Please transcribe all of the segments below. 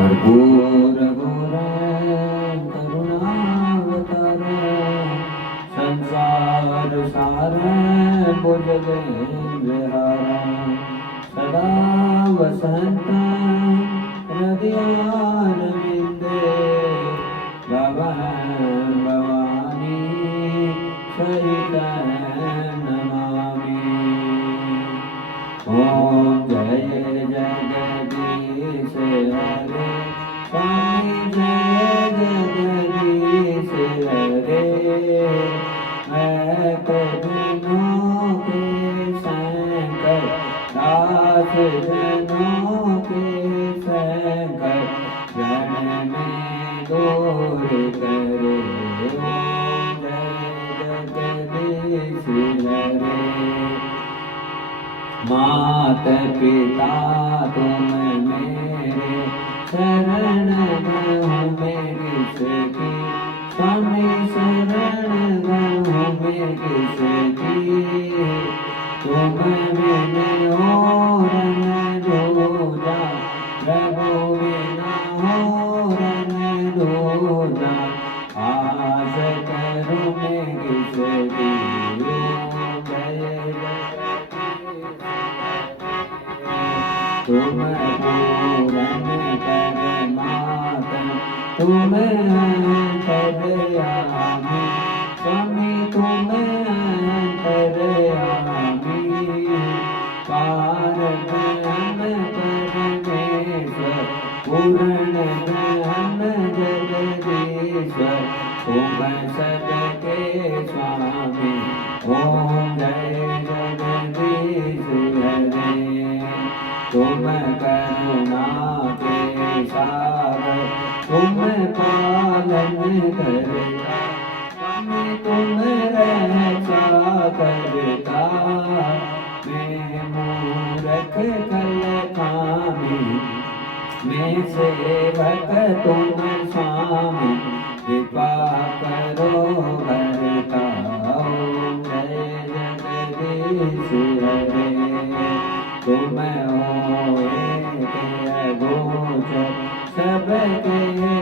कर्पूर घोर करुणावतार संसार सार भुजगेन्द्रहार सदा वसंत हृदयारविंदे भवन भवानी सहित नमामि। ओम जय जगदीश हरे स्वामी जय जगदीश हरे। मैं कदमों के संकट दास जनों के संकट रण में दूर करे। ओम जय जगदीश हरे। मात पिता तुम मेरे शरण गहु में किसकी स्वामी शरण गहु में किसकी। तुम बिन और न दूजा प्रभु बिन और न दूजा आस करूं मैं किसकी। तुम पूरन कर मातन तुम अंतर्यामी स्वामी तुम अंतर्यामी। कारण ब्रह्म परमेश्वर पूर्ण ब्रह्म जगदीश्वर तुम सबके स्वामी। ओम जय जगदीश हरे। तुम करुणा के सागर तुम पालन करता स्वामी तुम रक्षा करता। मैं मूर्ख कल कामी मैं सेवक तुम स्वामी कृपा करो भरता। ओम जय जगदीश हरे। तुम हो एक अगोचर सबके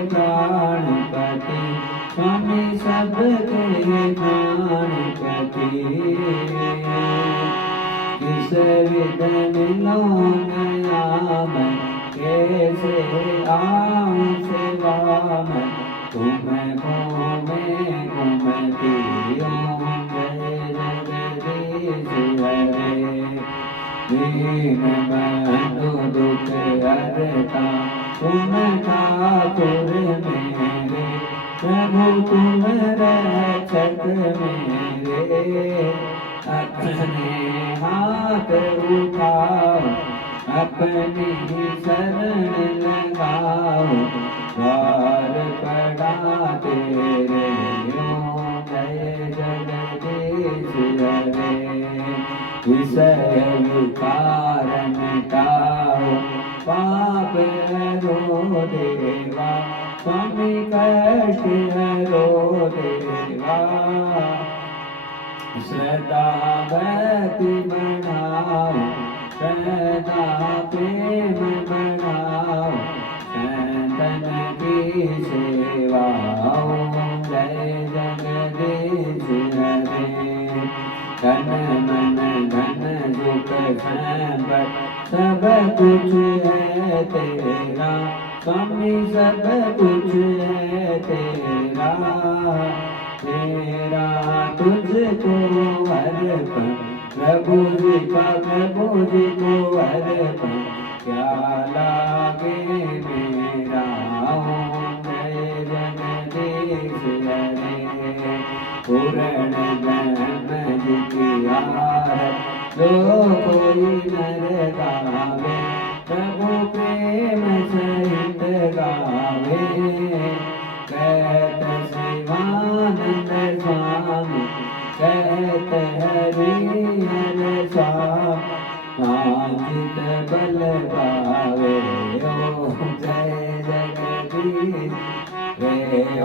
प्राणपति स्वामी सबके प्राणपति। किस विध मिलो नया मैं कैसे आऊं सेवा में तुम मैं घूमती। ओम जय जगदीश हरे। दीन बंधु दुख हरता तुम ठाकुर मेरे प्रभु तुम रक्षक मेरे। अपने हाथ उठाओ अपनी शरण लगाओ द्वार पड़ा तेरे। ओम जय जगदीश हरे। विषय विकार मिटाओ पाप हरो देवा स्वामी कष्ट हरो देवा। श्रद्धा भक्ति बढ़ाओ श्रद्धा प्रेम बढ़ाओ संतन की सेवा। ओम जय जगदीश हरे। तन मन धन सुख संपत सब कुछ है तेरा स्वामी सब कुछ है तेरा। तेरा तुझको अर्पण प्रभु जी को अर्पण क्या लागे मेरा। ओम जय जगदीश हरे। पूर्ण ब्रह्म जी की आरत जो कोई नर गावे प्रभु प्रेम सहित गावे। कहत शिवानंद स्वामी कहत हरिहर स्वामी वांछित बल पावे। ओम जय जगदीश रे।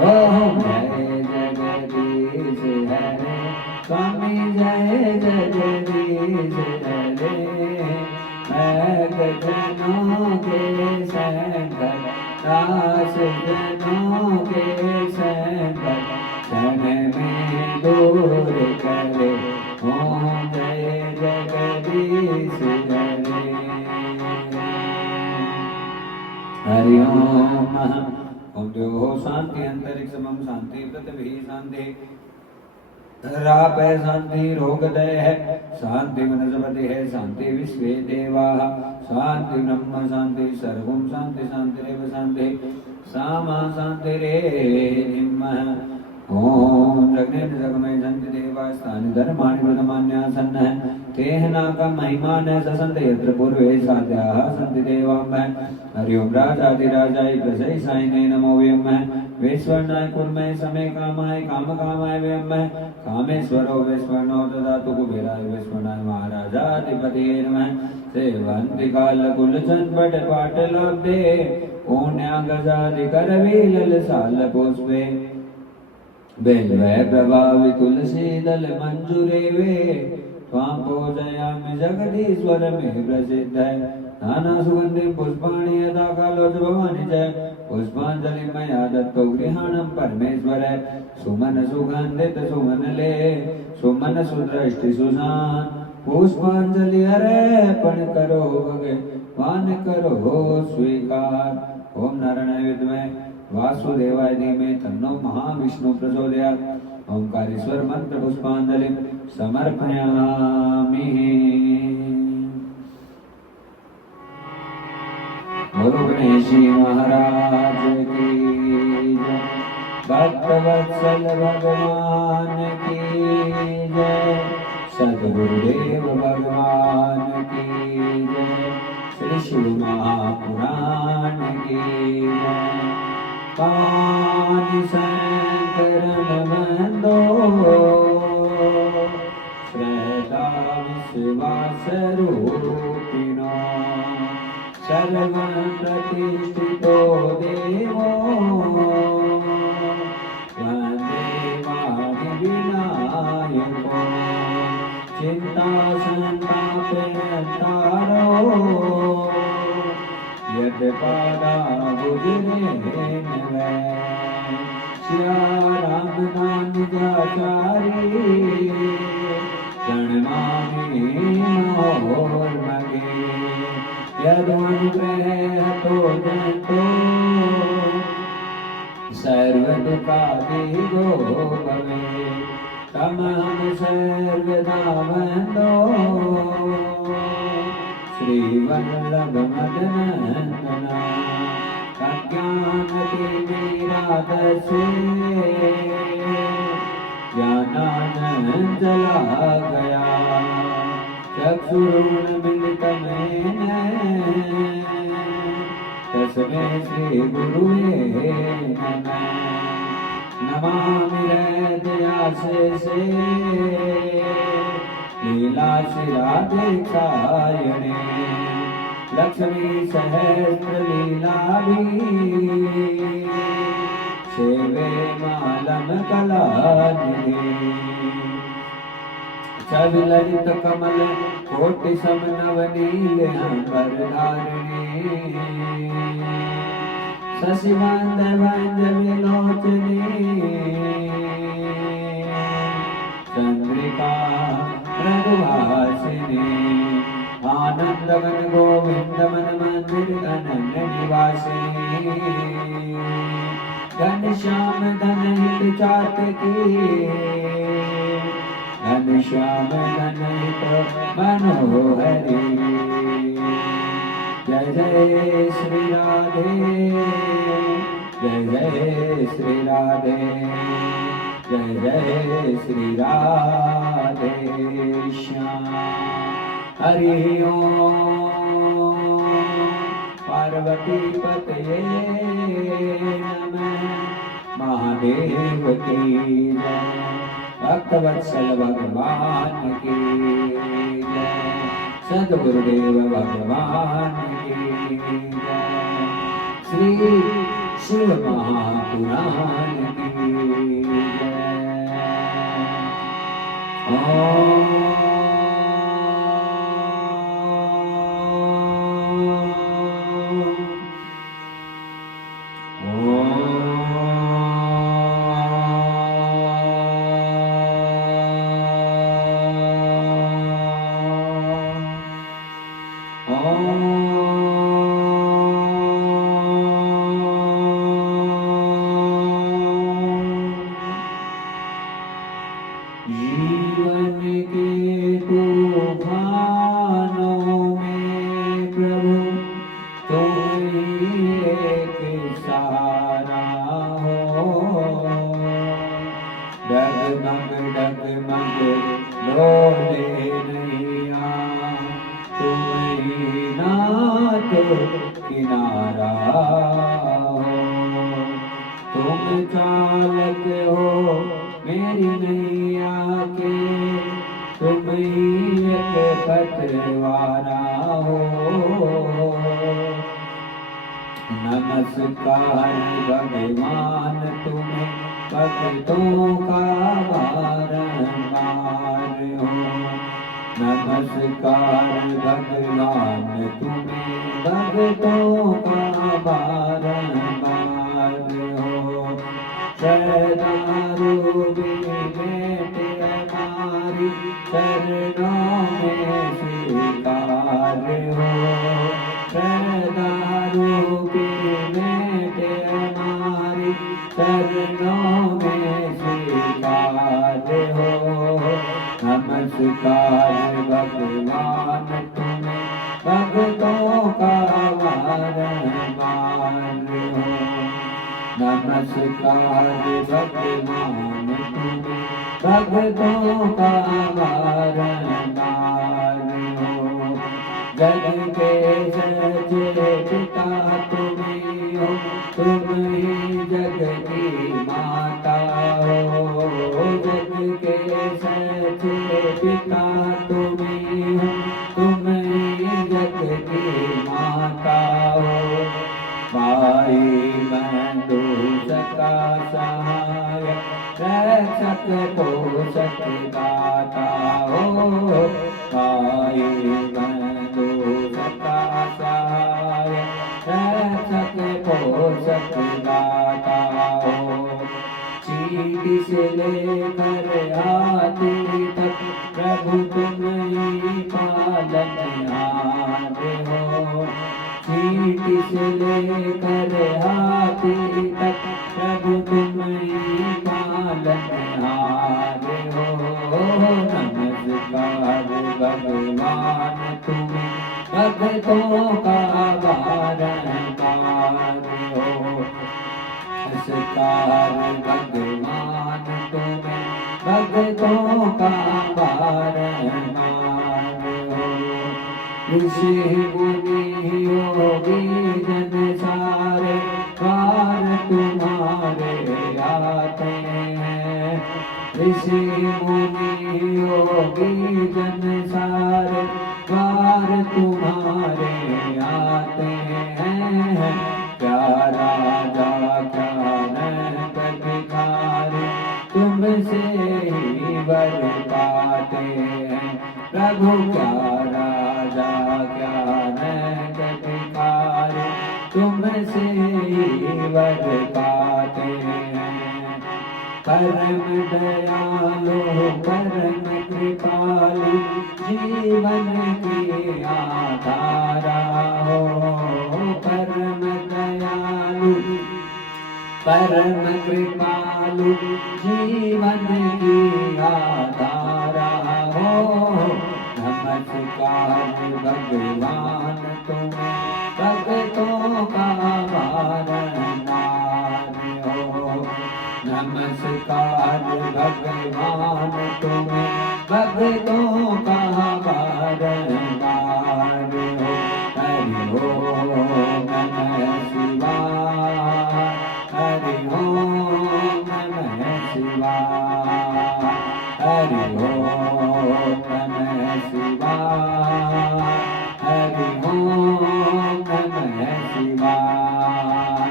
ओम जय जगदीश हरे स्वामी जय जगदीश हरे। भक्त जनों के संकट दास जनों के संकट क्षण में दूर करे। ओम जय जगदीश हरे। हरि ओम। ओम द्योः शांति अंतरिक्षमं शांति पृथ्वी शांति राप है शांति रोगदय है शांति वनस्पति है शांति विश्वे देवाः शांति ब्रह्म शांति सर्वं शांति शांतिरेव शांति सामा शांतिरेव। ओम जगन्नाथ जगमय जंत देवास्तानि धर्माणि प्रथमान्यासन्न तेह नाकं महिमान ससंत यत्र पूर्वे साध्याः सन्ति देवाः। हरि ओम राजाधिराजाय प्रजयसायिने नमो व्यं विश्वनाय कुर्मः समय कामाय काम कामाय व्यं कामेश्वरो विश्वनो ददातु कुबेराय विश्वनाय महाराजाधिपतये नमः। सेवन्ति कालकुल चन्पट पाटलाब्धे पुण्या गजाधिकरवीलल साल पुष्पे बेलवै प्रभावि तुलसी दल मंजूरे वे त्वां पूजयामि जगदीश्वर में प्रसिद्ध है। नाना सुगंधि पुष्पाणि यथा कालोच भवानि च पुष्पांजलि मया दत्तो गृहाणं परमेश्वर। सुमन सुगंधित सुमन ले सुमन सुदृष्टि सुजान पुष्पांजलि अर्पण करो भगवान करो स्वीकार। ओम नारायणाय विद्महे वासुदेवाय धीमहि तन्नो महाविष्णु प्रचोदयात्। ओंकारेश्वर मंत्र पुष्पांजलि समर्पयामि। बोलो गणेशी महाराज की जय। भक्तवत्सल भगवान की जय। सद्गुरुदेव भगवान की जय। श्री शिव महापुराण की जय। पानि शंकरन वंदो श्रद्धा विश्वास रूपिणो सर्वं प्रतिष्ठितो देवो वंदे वाणि विनायको चिंता संताप हंतारो यद पादा गुजरे श्या राम नाम जाचारी गणमामि मोर मगे यदनुग्रह तो जंतो सर्व दुःखादिगो भवे तमहं सर्वदा वन्दो श्रीवल्लभ मदनन्दना अज्ञानतिमिरादसे ज्ञानानंजला गया चक्षुरुन्मिलितमेन तस्मै श्री गुरुवे नमः। नमामि हृदयाशेषे लीलाशिराधिकायणे लक्ष्मी सहस्र लीलाभि सेवे मालम कलानिधि। ललित कमल कोटि समनवनील अंबरधारिणी शशिवंद भंज विलोचनी चंद्रिका मृदुभाषिनी आनंदवन गोविंद मन मंदिर अनन्य निवासिनी घनश्याम धनहित चातकी घनश्याम धनहित मनोहरी। जय जय श्री राधे जय जय श्री राधे जय जय श्री राधे श्याम। हरि ओम पार्वती पतये नमः महादेव की जय। भक्तवत्सल भगवान की जय। सद्गुरुदेव भगवान की जय। श्री शिव महापुराण की जय। डगमग डोले नैया, तुम ही नाथ किनारा हो। तुम चालक हो मेरी नैया के, तुम ही एक पतवारा हो। नमस्कार भगवान तुम्हें भक्तों का बारंबार हो। नमस्कार भगवान तुम्हें भक्तों का बारंबार हो। शरणारू बेटे हमारी चरणों में स्वीकार हो। शरणारू बेटे हमारी चरणों में स्वीकार हो। नमस्कार भगवान तुम्हें भक्तों का बारंबार हो। नमस्कार भगवान तुम्हें भक्तों का बारंबार हो। जग के सच्चे पिता तुम ही हो, तुम ही जग की माता हो। जग के सच्चे पिता तुम ही हो, तुम ही जग की माता हो। भाई बंधु सखा सहाय, रक्षक पोषक दाता हो। भाई बंधु सखा सहाय, रक्षक पोषक दाता हो। चीटी से लेकर हाथी तक प्रभु तुम ही पालनहार हो। चीटी से लेकर हाथी तक प्रभु तुम ही पालनहार हो। नमस्कार भगवान तुम्हें भक्तों का बारंबार हो। नमस्कार भगवान तुम्हें भक्तों का बारंबार हो। ऋषि मुनि योगी जन सारे द्वार तुम्हारे आते हैं। ऋषि मुनि योगी जन सारे द्वार तुम्हारे आते हैं। प्यारा राजा क्या नैक भिखारी तुमसे ही वर पाते हैं। प्रभु क्या राजा क्या नैक भिखारी तुमसे ही वर पाते हैं। परम दयालु परम कृपालु जीवन की आधारा हो। परम दयालु परम कृपालु जीवन की आधारा हो। नमस्कार भगवान तुम्हें भक्तों का बारंबार हो। नमस्कार भगवान तुम्हें भक्तों का बारंबार हो। हरि ओम नमः शिवाय, हरि ओम नमः शिवाय, हरि ओम नमः शिवाय, हरि ओम नमः शिवाय।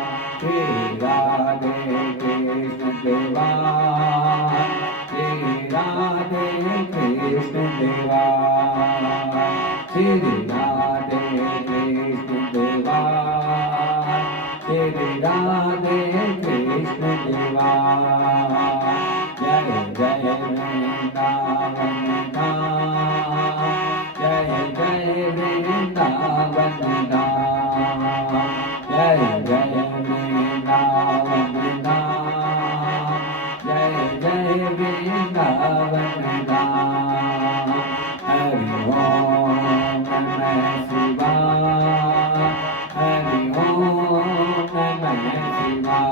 श्री राधे कृष्ण देवा, श्री राधे कृष्ण देवा, श्री राधे कृष्ण देवा, श्री राधे कृष्ण देवा। जय जय वृंदावन धाम, जय जय वृंदावन धाम, जय जय वृंदावन धाम, जय जय वृंदावन धाम। हरि ओम नमः शिवाय, हरि ओम नमः शिवाय।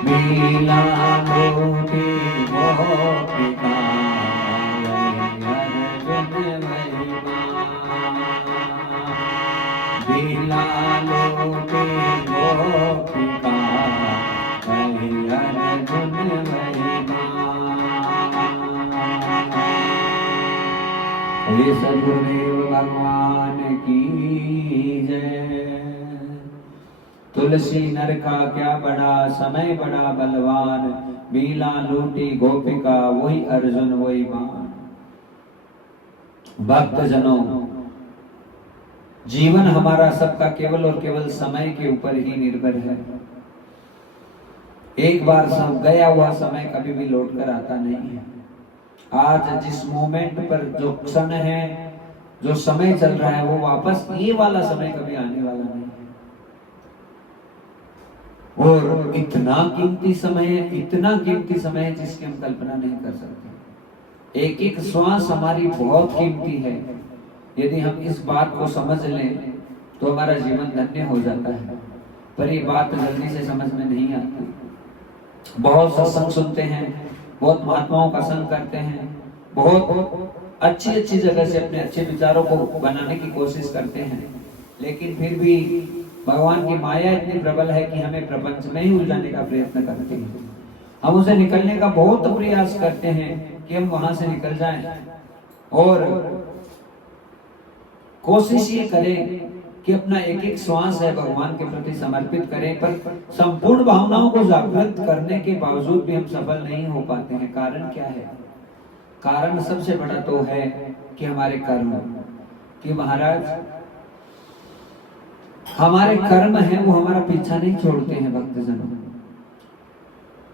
मीला मोटी गोपिका अर्जुन मीला मोटी गोपिका अर्जुन ये सद्गुरुदेव भगवान की जय। तुलसी नर का क्या बड़ा, समय बड़ा बलवान, मीला लूटी गोपिका वही अर्जुन वही मान। भक्त जनों, जीवन हमारा सबका केवल और केवल समय के ऊपर ही निर्भर है। एक बार सब गया हुआ समय कभी भी लौट कर आता नहीं है। आज जिस मोमेंट पर जो क्षण है, जो समय चल रहा है, वो वापस ये वाला समय कभी आने वाला नहीं है। और इतना कीमती समय है, इतना कीमती समय है जिसकी हम कल्पना नहीं कर सकते। एक एक श्वास हमारी बहुत कीमती है। यदि हम इस बात को समझ लें तो हमारा जीवन धन्य हो जाता है। पर ये बात जल्दी से समझ में नहीं आती। बहुत सत्संग सुनते हैं, बहुत महात्माओं का संग करते हैं, बहुत अच्छी अच्छी जगह से अपने अच्छे विचारों को बनाने की कोशिश करते हैं, लेकिन फिर भी भगवान की माया इतनी प्रबल है कि हमें प्रपंच में ही उलझाने का प्रयत्न करती है। हम उसे निकलने का बहुत प्रयास करते हैं कि हम वहां से निकल जाएं, और कोशिश ये करें कि अपना एक एक श्वास है भगवान के प्रति समर्पित करें, पर संपूर्ण भावनाओं को जागृत करने के बावजूद भी हम सफल नहीं हो पाते हैं। कारण क्या है? कारण सबसे बड़ा तो है कि हमारे कर्म, कि महाराज हमारे कर्म हैं वो हमारा पीछा नहीं छोड़ते हैं। भक्तजनों,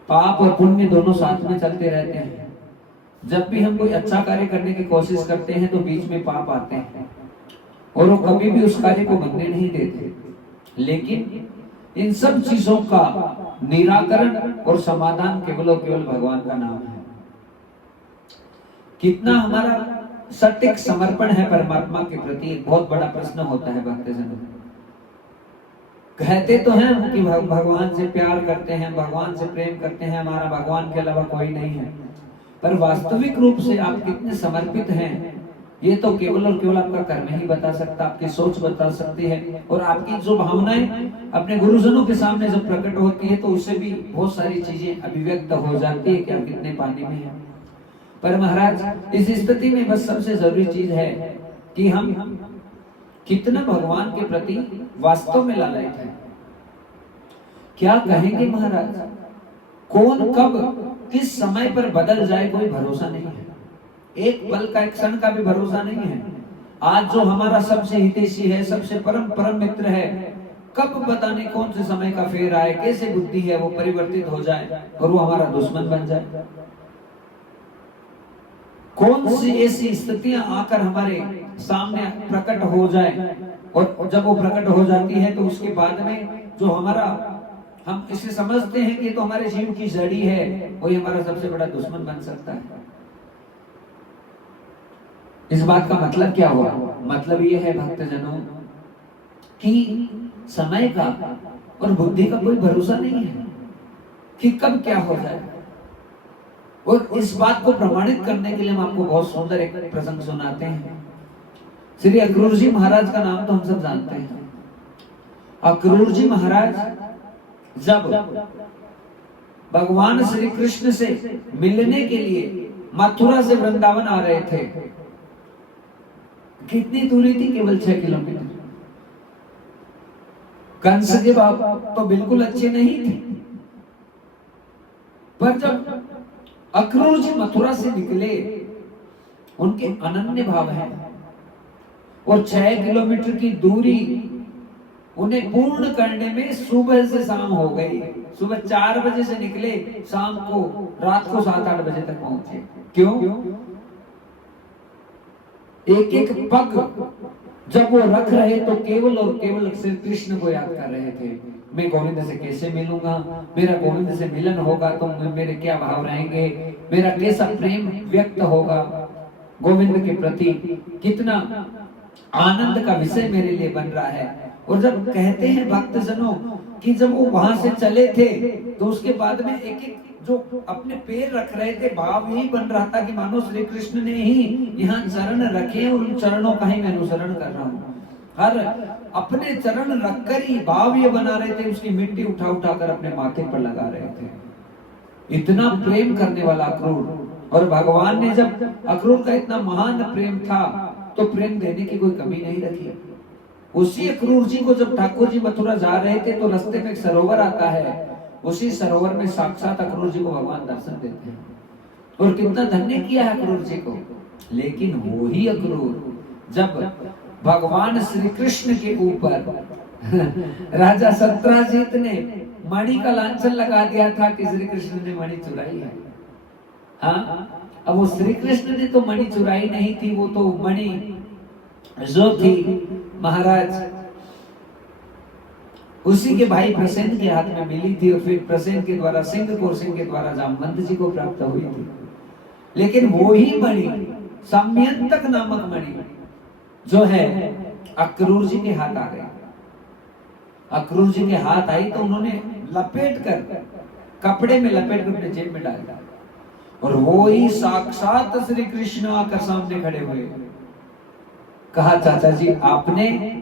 पाप और पुण्य दोनों साथ में चलते रहते हैं। जब भी हम कोई अच्छा कार्य करने की कोशिश करते हैं तो बीच में पाप आते हैं और वो कभी भी उस कार्य को बनने नहीं देते। लेकिन इन सब चीजों का निराकरण और समाधान केवल और केवल भगवान का नाम है। कितना हमारा सटीक समर्पण है परमात्मा के प्रति, एक बहुत बड़ा प्रश्न होता है भक्तजनों। कहते तो हैं कि भगवान से प्यार करते हैं, भगवान से प्रेम करते हैं, हमारा भगवान के अलावा कोई नहीं है, पर वास्तविक रूप से आप कितने समर्पित हैं ये तो केवल और केवल आपका कर्म ही बता सकता, आपकी सोच बता सकती है। और आपकी जो भावनाएं अपने गुरुजनों के सामने जब प्रकट होती है तो उससे भी बहुत सारी चीजें अभिव्यक्त हो जाती है कि आप कितने पानी में हैं। पर महाराज, इस स्थिति में बस सबसे जरूरी चीज है कि हम कितना भगवान के प्रति वास्तव में लालयित है। क्या कहेंगे महाराज, कौन कब किस समय पर बदल जाए कोई भरोसा नहीं है। एक पल का, एक क्षण का भी भरोसा नहीं है। आज जो हमारा सबसे हितैषी है, सबसे परम मित्र है, कब पता नहीं कौन से समय का फेर आए, कैसे बुद्धि है वो परिवर्तित हो जाए और वो हमारा दुश्मन बन जाए। कौन सी ऐसी स्थितियां आकर हमारे सामने प्रकट हो जाए, और जब वो प्रकट हो जाती है तो उसके बाद में जो हमारा, हम इसे समझते हैं कि तो हमारे जीव की जड़ी है, वही हमारा सबसे बड़ा दुश्मन बन सकता है। इस बात का मतलब क्या हुआ? मतलब ये है भक्तजनों कि समय का और बुद्धि का कोई भरोसा नहीं है कि कब क्या हो जाए। और इस बात को प्रमाणित करने के लिए हम आपको बहुत सुंदर एक प्रसंग सुनाते हैं। श्री अक्रूर जी महाराज का नाम तो हम सब जानते हैं। अक्रूर जी महाराज जब भगवान श्री कृष्ण से मिलने के लिए मथुरा से वृंदावन आ रहे थे, कितनी दूरी थी? केवल 6 किलोमीटर। कंस के बाप तो बिल्कुल अच्छे नहीं थे, पर जब अक्रूर जी मथुरा से निकले, उनके अनन्य भाव है, और 6 किलोमीटर की दूरी उन्हें पूर्ण करने में सुबह से शाम हो गई। सुबह 4 बजे से निकले, शाम को रात को 7-8 बजे तक पहुंचे। क्यों? एक एक पग जब वो रख रहे तो केवल और केवल श्री कृष्ण को याद कर रहे थे। मैं गोविंद से कैसे मिलूंगा, मेरा गोविंद से मिलन होगा तो मेरे क्या भाव रहेंगे, मेरा कैसा प्रेम व्यक्त होगा गोविंद के प्रति, कितना आनंद का विषय मेरे लिए बन रहा है। और जब कहते हैं भक्त जनों कि जब वो वहां से चले थे तो उसके बाद में एक एक जो अपने पैर रख रहे थे, भाव यही बन रहा था कि मानो श्री कृष्ण ने ही यहाँ चरण रखे और उन चरणों का ही मैं अनुसरण कर रहा हूँ। हर अपने चरण रखकर ही भाव ये बना रहे थे, उसकी मिट्टी उठा उठा कर अपने माथे पर लगा रहे थे। इतना प्रेम करने वाला अक्रूर। और भगवान ने जब अक्रूर का इतना महान प्रेम था तो प्रेम देने की कोई कमी नहीं रखी। उसी अक्रूर जी को जब ठाकुर जी मथुरा जा रहे थे तो रास्ते में एक सरोवर आता है, उसी सरोवर में साक्षात अक्रूर जी को भगवान दर्शन देते हैं। और कितना धन्य किया है अक्रूर जी को। लेकिन वही अक्रूर जब भगवान श्री कृष्ण के ऊपर राजा सत्राजीत ने मणि का लांछन लगा दिया था कि श्री कृष्ण ने मणि चुराई है। हाँ, अब वो श्री कृष्ण ने तो मणि चुराई नहीं थी, वो तो मणि जो थी महाराज उसी के भाई प्रसेन के हाथ में मिली थी और फिर प्रसेन के द्वारा सिंह को, सिंह के द्वारा जामवंत जी को प्राप्त हुई थी। लेकिन वो ही मणि सम्यंतक नामक मणि जो है अक्रूर जी के हाथ आ गई। अक्रूर जी के हाथ आई तो उन्होंने लपेट कर कपड़े में लपेट कर अपने जेब में डाल दिया। और वो ही साक्षात श्री कृष्ण आकर सामने खड़े हुए। कहा चाचा जी आपने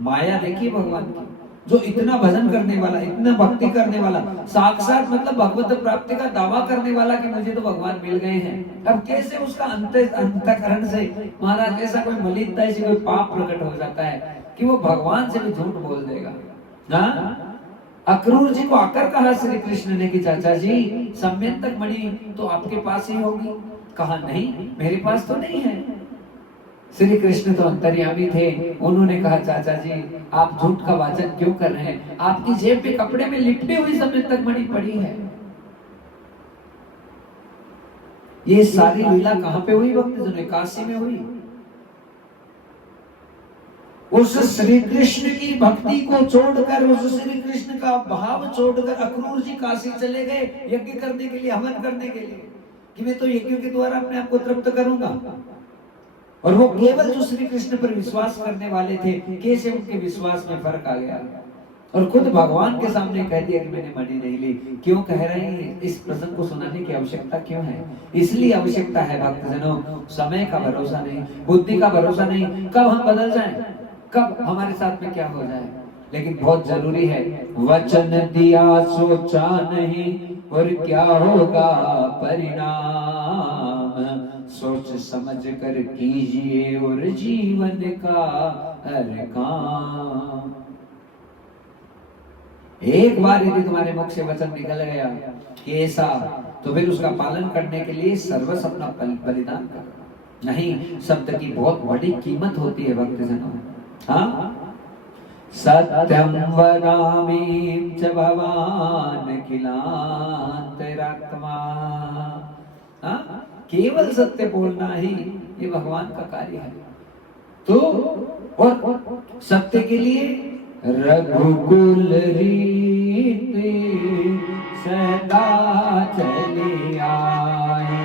माया देखी भगवान की, जो इतना भजन करने वाला, इतना भक्ति करने वाला, साक्षात मतलब भगवत प्राप्ति का दावा करने वाला कि मुझे तो भगवान मिल गए हैं। अब कैसे उसका अंतःकरण से महाराज ऐसा कोई मलिनता, ऐसी कोई पाप प्रकट हो जाता है कि वो भगवान से भी झूठ बोल देगा। हाँ, अक्रूर जी को आकर कहा श्री कृष्ण ने कि चाचा जी सम्यंतक मणि तो आपके पास ही होगी। कहा नहीं, मेरे पास तो नहीं है। श्री कृष्ण तो अंतर्यामी थे, उन्होंने कहा चाचा जी आप झूठ का वाचन क्यों कर रहे हैं, आपकी जेब में कपड़े में लिपटी हुई सम्यंतक मणि पड़ी है। ये सारी लीला कहां पे हुई भक्तजनों? काशी में हुई। उस श्री कृष्ण की भक्ति को छोड़कर, उस श्री कृष्ण का भाव छोड़कर अक्रूर जी काशी चले गए यज्ञ करने के लिए, हवन करने के लिए कि मैं तो यज्ञ के द्वारा अपने आप को तृप्त करूंगा। और वो केवल जो श्री कृष्ण पर विश्वास करने वाले थे, कैसे उनके विश्वास में फर्क आ गया और खुद भगवान के सामने कह दिया कि मैंने मणि नहीं ली। क्यों कह रहे हैं? इस प्रसंग को सुनाने की आवश्यकता क्यों है? इसलिए आवश्यकता है भक्तजनों, समय का भरोसा नहीं, बुद्धि का भरोसा नहीं, कब हम बदल जाएं, कब हमारे साथ में क्या हो जाए। लेकिन बहुत जरूरी है, वचन दिया सोचा नहीं और क्या होगा परिणाम, सोच समझ कर कीजिए और जीवन का हर काम। एक बार यदि तुम्हारे मुख से वचन निकल गया कि ऐसा, तो फिर उसका पालन करने के लिए सर्वस्व अपना बलिदान कर। नहीं, शब्द की बहुत बड़ी कीमत होती है भक्तजनों। हाँ, सत्यम वदामि च भवान किलांतरात्मा। हाँ, केवल सत्य बोलना ही ये भगवान का कार्य है। तो और सत्य के लिए रघुकुल रीति सदा चली आए,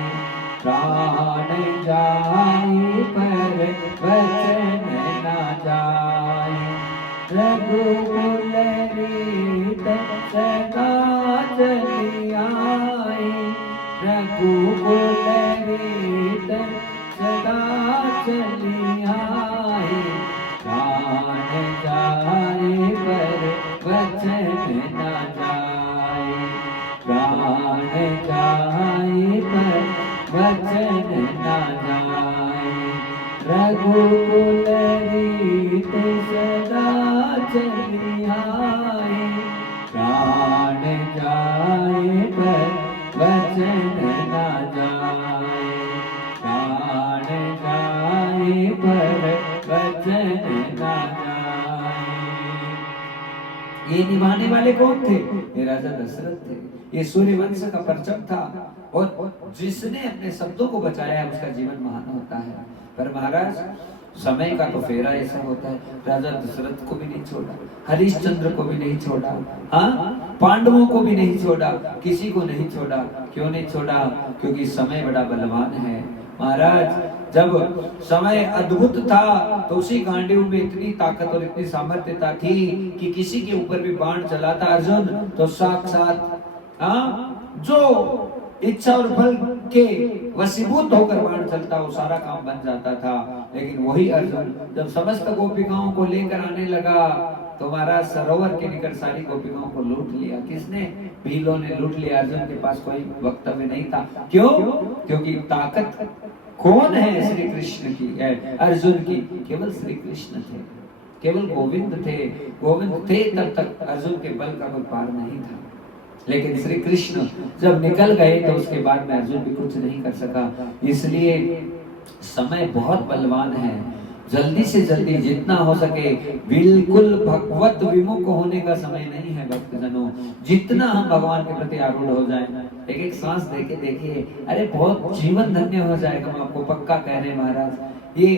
प्राण जाए पर वचन न जाए। रघुकुल रीत सदा चली आए, रघुकुल रीत सदा चली आए, प्राण जाए पर वचन न जाए, प्राण जाए पर वचन न जाए। रघुकुल रीत सदा चली आए, प्राण जाए पर वचन न जाए, प्राण जाए पर वचन न जाए। ये निभाने वाले कौन थे? ये राजा दशरथ थे। ये सूर्यवंश का परचम था। और जिसने अपने शब्दों को बचाया है उसका जीवन महान होता है। पर महाराज समय का तो फेरा ऐसा होता है, राजा दशरथ को भी नहीं छोड़ा, हरिश्चंद्र को भी नहीं छोड़ा, हाँ पांडवों को भी नहीं छोड़ा, किसी को नहीं छोड़ा। क्यों नहीं छोड़ा? क्योंकि समय बड़ा बलवान है महाराज। जब समय अद्भुत था तो उसी गांडीव में इतनी ताकत और इतनी सामर्थ्यता थी कि किसी के ऊपर भी बाण चलाता अर्जुन तो साक्षात जो इच्छा और फल के वशीभूत होकर बाण चलता वो सारा काम बन जाता था। लेकिन वही अर्जुन जब समस्त गोपिकाओं को लेकर आने लगा तो महाराज सरोवर के निकट सारी गोपिकाओं को लूट लिया। किसने? भीलों ने लूट लिया। अर्जुन के पास कोई वक्तव्य नहीं था। क्यों? क्योंकि ताकत कौन है? श्री कृष्ण की, अर्जुन की। केवल श्री कृष्ण थे, केवल गोविंद थे। गोविंद थे तब तक अर्जुन के बल का कोई पार नहीं था। लेकिन श्री कृष्ण जब निकल गए तो उसके बाद में अर्जुन भी कुछ नहीं कर सका। इसलिए समय बहुत बलवान है। जल्दी से जल्दी जितना हो सके, बिल्कुल भगवत विमुख होने का समय नहीं है भक्तजनों। जितना हम भगवान के प्रति आरूढ़ हो जाएं, एक एक सांस देके देखिए, अरे बहुत जीवन धन्य हो जाएगा। हम आपको पक्का कह रहे हैं महाराज। ये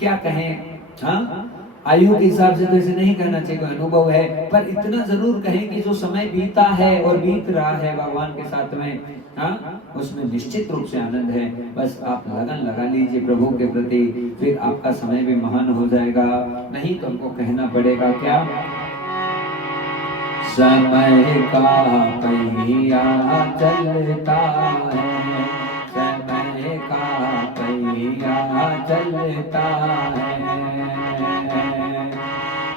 क्या कहें, हाँ आयु के हिसाब से तो ऐसे नहीं कहना चाहिए, अनुभव है, पर इतना जरूर कहें कि जो समय बीता है और बीत रहा है भगवान के साथ में, हाँ उसमें निश्चित रूप से आनंद है। बस आप लगन लगा लीजिए प्रभु के प्रति, फिर आपका समय भी महान हो जाएगा। नहीं तो हमको कहना पड़ेगा क्या? समय का पहिया चलता है, समय का पहिया चलता है,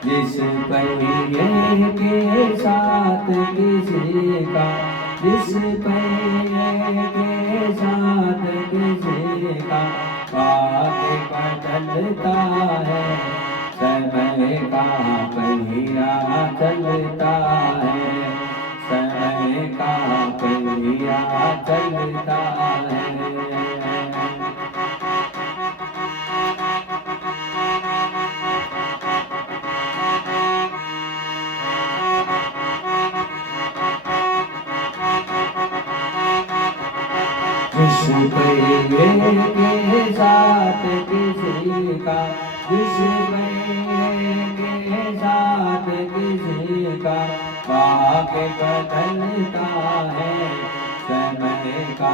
जिस पहिए के साथ किसी का, जिस पहिए के साथ किसी का भाग्य बदलता है। समय का पहिया चलता है, समय का पहिया चलता है। जिस पहिए के साथ किसी का, जिस पहिए के साथ किसी का भाग्य बदलता है। समय का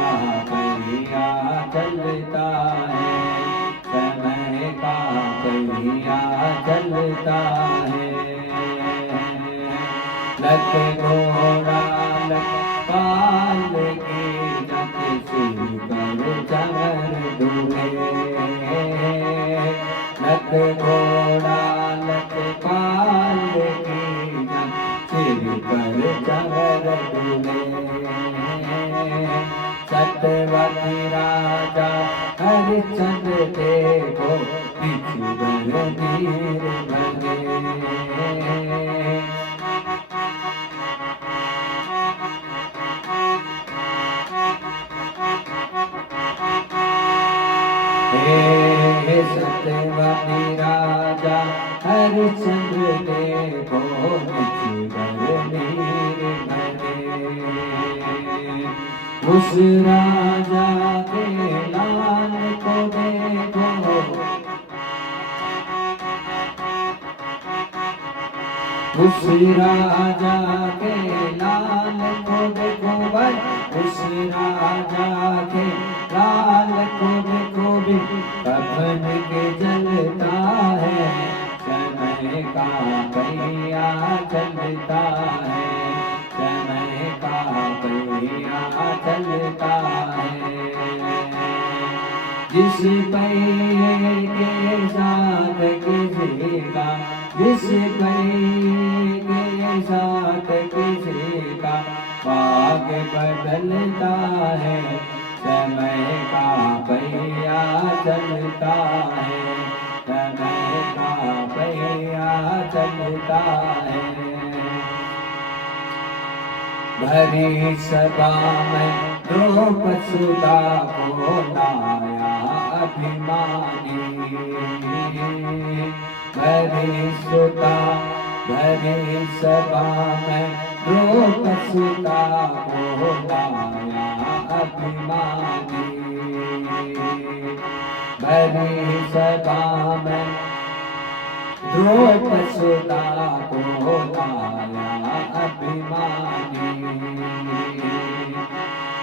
पहिया चलता है, समय का पहिया चलता है। लख घोड़ा लख पाल की जत सिर पर चमर दूहे, लख घोड़ा लख पाल की जत सिर पर चमर दूहे। सत्यवती राजा हरिश्चंद्र देखो पिछुवर नीर भरे। सत्यवती राजा हरिश्चंद्र देखो पिछुवर नीर भरे। उस राजा के लाल को देखो, उस राजा के लाल को देखो भाई, उस राजा के लाल को देखो भी कफन के जलता है। समय का पहिया चलता है, समय का पहिया चलता है। जिस पहिए के साथ किसी का, जिस पहिए के साथ किसी का भाग्य बदलता है। समय का पहिया चलता है, समय का पहिया चलता है। भरी सभा में द्रौपदी सुता को लाया अभिमानी। भरी सुता भरी सभा में द्रौपदसुता को पाया अभिमानी। भरी सभा में द्रौपदसुता को पाया अभिमानी।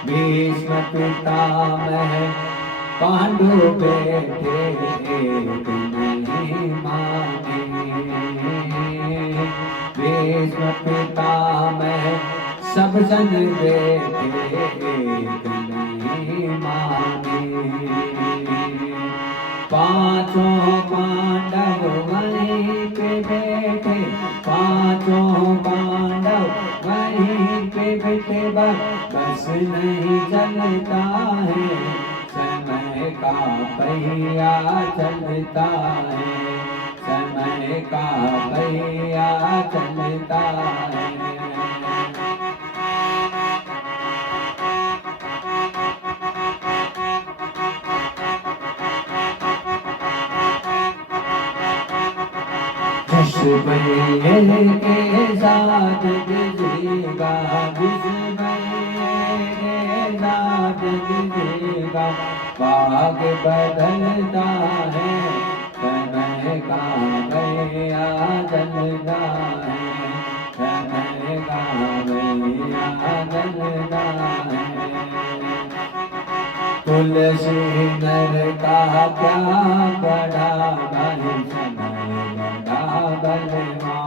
भीष्म पितामह पांडु बेटे एक नहीं माने। भीष्म पितामह सब जन बेटे एक नहीं माने। पांचों पांडव वहीं पे बैठे, पांचों पांडव वहीं पे बैठे। बस नहीं चलता है, समय का पहिया चलता है, समय का पहिया चलता है। जिस पहिए के साथ गिरेगा, जिस पहिए के साथ गिरेगा, भाग बदलता है, समय का पहिया चलता है, समय का पहिया चलता है। तुलसी नर का क्या बड़ा भाई, समय बड़ा बलवान।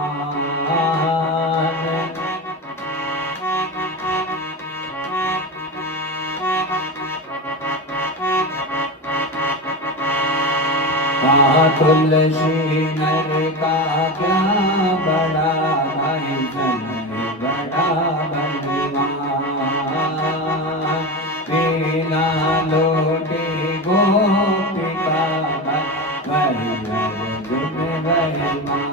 तुलसी नर का क्या बड़ा भाई, समय बड़ा बलवान। बिना लोटे गोपिका वही अर्जुन बलवान।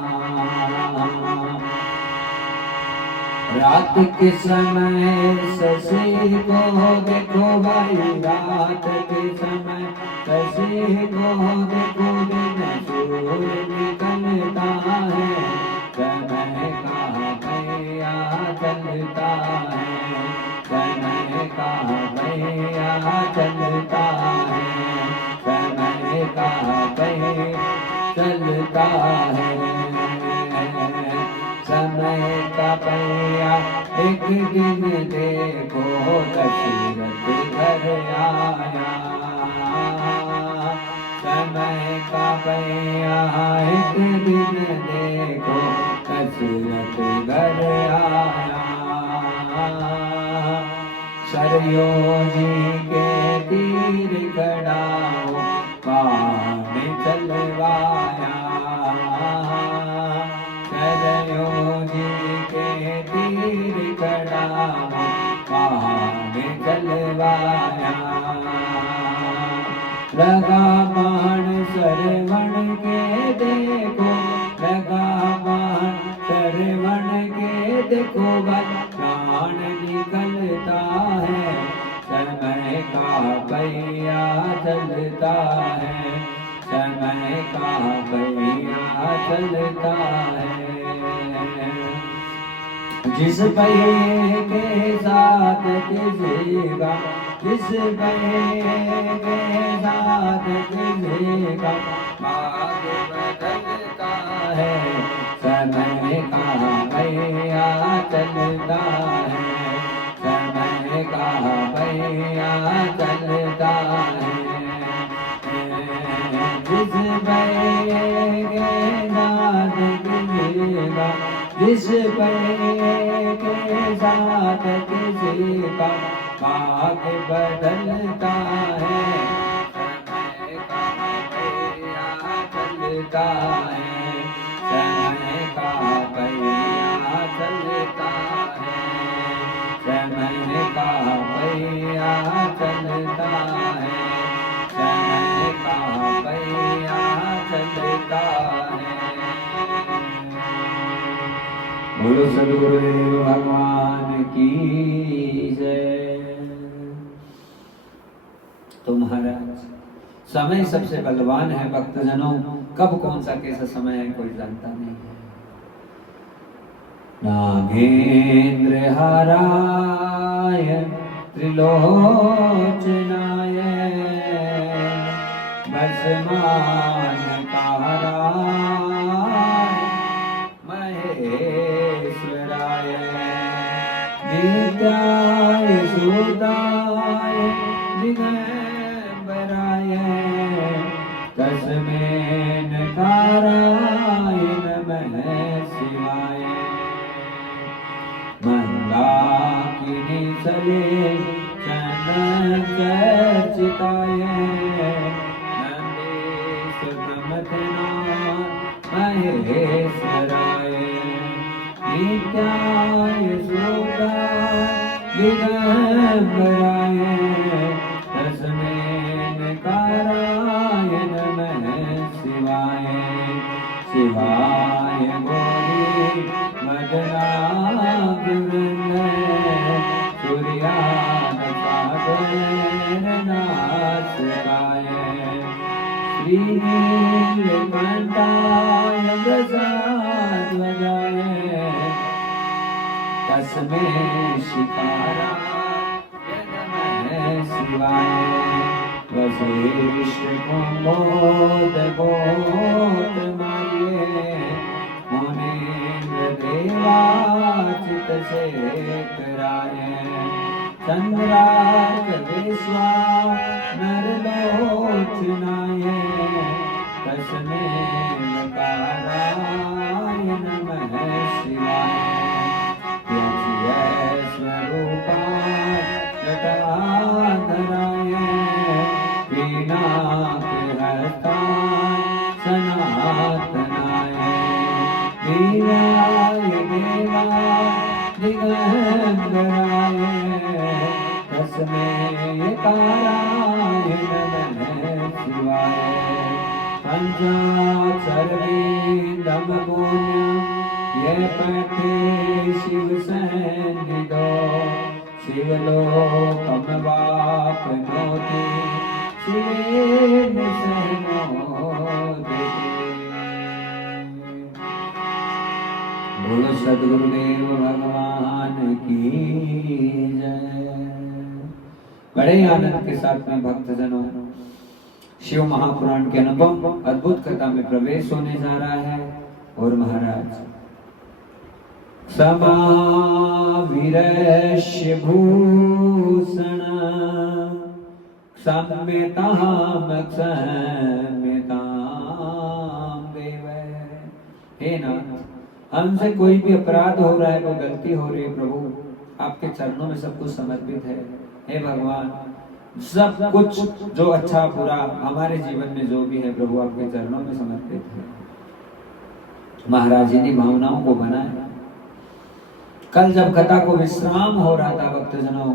रात के समय शशि को देखो भाई, रात के समय शशि को देखो, दिन सूर्य निकलता है, समय का पहिया चलता है, समय का पहिया चलता है, समय का पहिया चलता है। समय का पहिया एक दिन देखो दशरथ घर आया। समय का पहिया एक दिन देखो दशरथ घर आया। सरयू जी के तीर गड़ाओ बाण चलवाया। सरयू जी के तीर गड़ाओ बाण चलवाया। लगा बाण सरवण के देखो, लगा बाण सरवण के देखो, प्राण निकलता है, समय का पहिया चलता है, समय का पहिया चलता है। जिस पहिए के साथ गिरेगा, जिस पहिए के साथ गिरेगा, भाग बदलता है, समय का पहिया चलता है, समय का पहिया चलता है। जिस पहिए के साथ गिरेगा, जिस पहिए के साथ गिरेगा, भाग बदलता है, समय का पहिया चलता है, समय का पहिया चलता है, समय का पहिया चलता है, समय का पहिया चलता है। बोलो सद्गुरुदेव भगवान की जय। तो महाराज, समय सबसे बलवान है भक्तजनों, कब कौन सा कैसा समय है कोई जानता नहीं है। नागेन्द्र हाराय त्रिलोचनाय भस्मान काराय महेश्वराय नित्याय सुदाय दिगंबराय तस्मै नकाराय नमः शिवाय मंदाकिनी सले चंदन चर्चिताय नंदीश प्रमथनाथ महेश्वराय नित्याय सुदाय दिगंबराय तस्मै नकाराय नमः शिवाय शिवाय गौरी मदनागिरंद सूर्यानकादरनाथकाय श्रीनीलकंठाय गजाध्वजाय तस्मै शिकाराय नमः शिवाय वसिष्ठ कुंभोदगोत्रमार्ये मुनीन्द्र देवाचित शेखराय चंद्रार्क विश्वा नरलोचनाय तस्मै नकाराय नमः शिवाय स्वरूपाय जटाधराय वीणाहस्ताय सनातनाय वीराय देवाय दिगंबराय तस्मै काराय नमः शिवाय पंचाक्षरवेदम पुण्यं ये पठे शिव सन्निधौ शिवलोकमवाप्नोति शिवेन शरणोदते। बोलो सद्गुरुदेव भगवान की जय। बड़े आनंद के साथ में भक्तजनों शिव महापुराण के अनुपम अद्भुत कथा में प्रवेश होने जा रहा है। और महाराज समाविरश्य भूषण क्षम्यताम क्षम्यताम देव। हे नाथ, हमसे कोई भी अपराध हो रहा है, कोई गलती हो रही है प्रभु, आपके चरणों में सब कुछ समर्पित है। हे भगवान, सब कुछ जो अच्छा बुरा हमारे जीवन में जो भी है प्रभु आपके चरणों में समर्पित है। महाराज जी ने भावनाओं को बनाया। कल जब कथा को विश्राम हो रहा था भक्तजनों,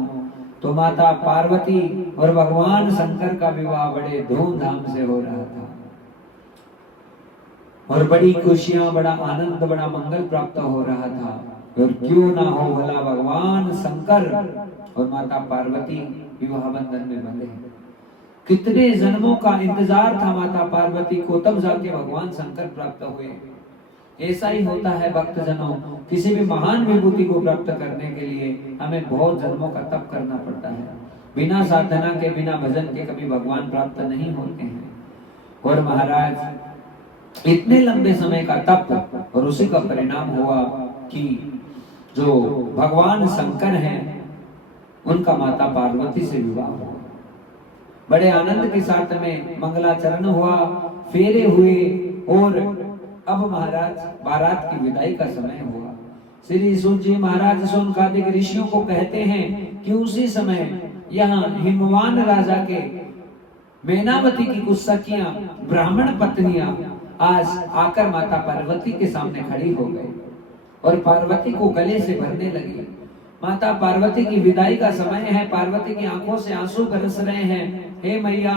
तो माता पार्वती और भगवान शंकर का विवाह बड़े धूमधाम से हो रहा था और बड़ी खुशियां, बड़ा आनंद, बड़ा मंगल प्राप्त हो रहा था। और क्यों ना हो भला भगवान शंकर और माता पार्वती विवाह बंधन में बंधे। कितने जन्मों का इंतजार था माता पार्वती को, तब जाके भगवान शंकर प्राप्त हुए। ऐसा ही होता है भक्तजनों, किसी भी महान विभूति को प्राप्त करने के लिए हमें बहुत जन्मों का तप करना पड़ता है। बिना साधना के, बिना भजन के कभी भगवान प्राप्त नहीं होते हैं। और महाराज इतने लंबे समय का तप, और उसी का परिणाम हुआ कि जो भगवान शंकर हैं उनका माता पार्वती से विवाह हुआ। बड़े आनंद के साथ में मंगलाचरण हुआ, फेरे हुए, और अब महाराज बारात की विदाई का समय हुआ। श्री सूत जी महाराज सोनकादिक ऋषियों को कहते हैं कि उसी समय यहाँ हिमवान राजा के मैनावती की कुछ सखियां, ब्राह्मण पत्नियां आज आकर माता पार्वती के सामने खड़ी हो गई और पार्वती को गले से भरने लगी। माता पार्वती की विदाई का समय है, पार्वती की आंखों से आंसू बरस रहे हैं। हे मैया,